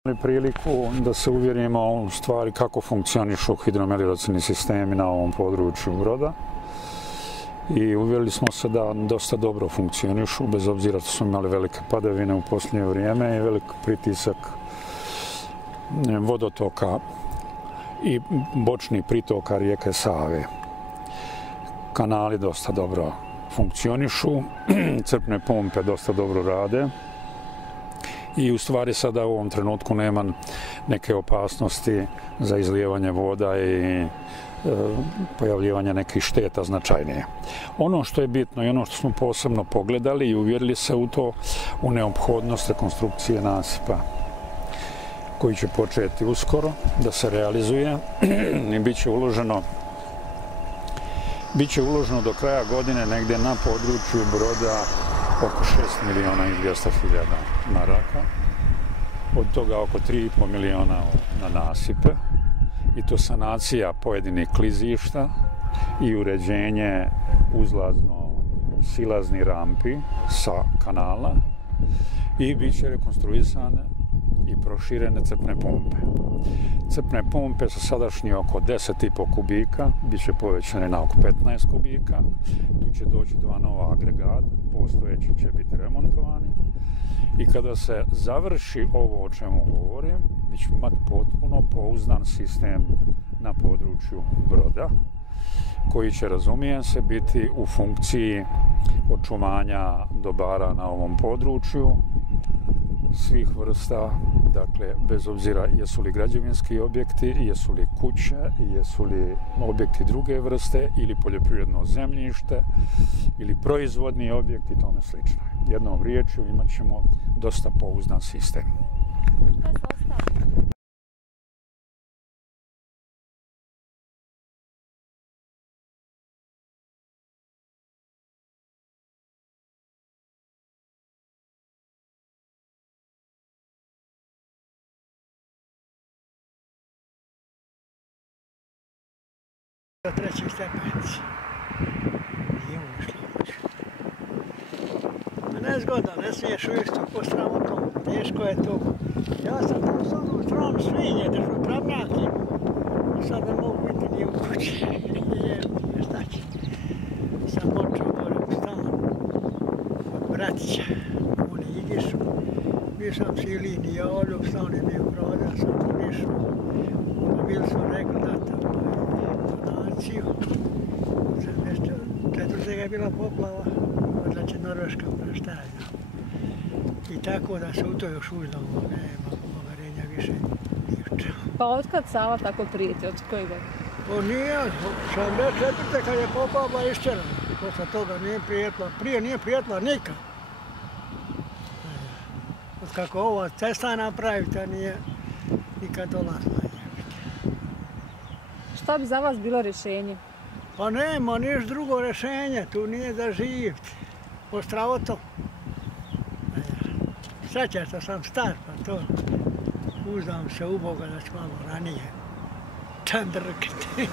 Priliku da se uvjerimo u stvari kako funkcionišu hidromelioracijni sistemi na ovom području Broda. I uvjerili smo se da dosta dobro funkcionišu, bez obzira što smo imali velike padavine u posljednje vrijeme i velik pritisak vodotoka i bočnih pritoka rijeke Save. Kanali dosta dobro funkcionišu, crpne pumpe dosta dobro rade. I u stvari sada u ovom trenutku nema neke opasnosti za izlijevanje voda i pojavljivanje nekih šteta značajnije. Ono što je bitno i ono što smo posebno pogledali i uvjerili se u to, u neophodnost rekonstrukcije nasipa koji će početi uskoro da se realizuje i bit će uloženo do kraja godine negdje na području Broda oko 6 miliona i 200 hiljada maraka, od toga oko 3,5 miliona na nasipe, i to sanacija pojedinih klizišta i uređenje uzlazno-silaznih rampi sa kanala, i bit će rekonstruisane i proširene crpne pumpe. Crpne pumpe sa sadašnji oko 10,5 kubika bit će povećane na oko 15 kubika. Tu će doći 2 nova agregata, postojeći će biti remontovani. I kada se završi ovo o čemu govorim, mi ćemo imati potpuno pouzdan sistem na području Broda, koji će, razumijem se, biti u funkciji očuvanja dobara na ovom području svih vrsta, dakle, bez obzira jesu li građevinski objekti, jesu li kuće, jesu li objekti druge vrste ili poljoprivredno zemljište ili proizvodni objekti i tome slično. Jednom riječju imat ćemo dosta pouzdan sistem. Treći stepenici. Nije ušlo. Nezgoda, ne smiješ uvijek po sramotom, teško je to. Ja sam tu s onom stranom svinje, držu travnjaki. Sad ne mogu biti ni u kući. Šta će? Sam počeo gore u stanu od bratića. Oni idišu. Bio sam silini, ja oljub stan je bio proda, sam tu išao. Bili su rekli da donaciju. Četvrtega je bila poplava, možda će Norveška praštajna. I tako da se u to još uzdamo, nema poverenja više niče. Pa otkad Sava tako prijeti, od kojeg godine? Pa nije, 74. kad je poplavila išćerana. Posle toga nije prijetla, prije nije prijetla nikad. Od kako ova cesta napravita nije nikad dolazila. Šta bi za vas bilo rješenje? Pa nema niš drugo rješenje, tu nije da živiti. Postravo to. Sjećaš što sam star, pa to uzdam se u Boga da ću malo ranije čandrkati.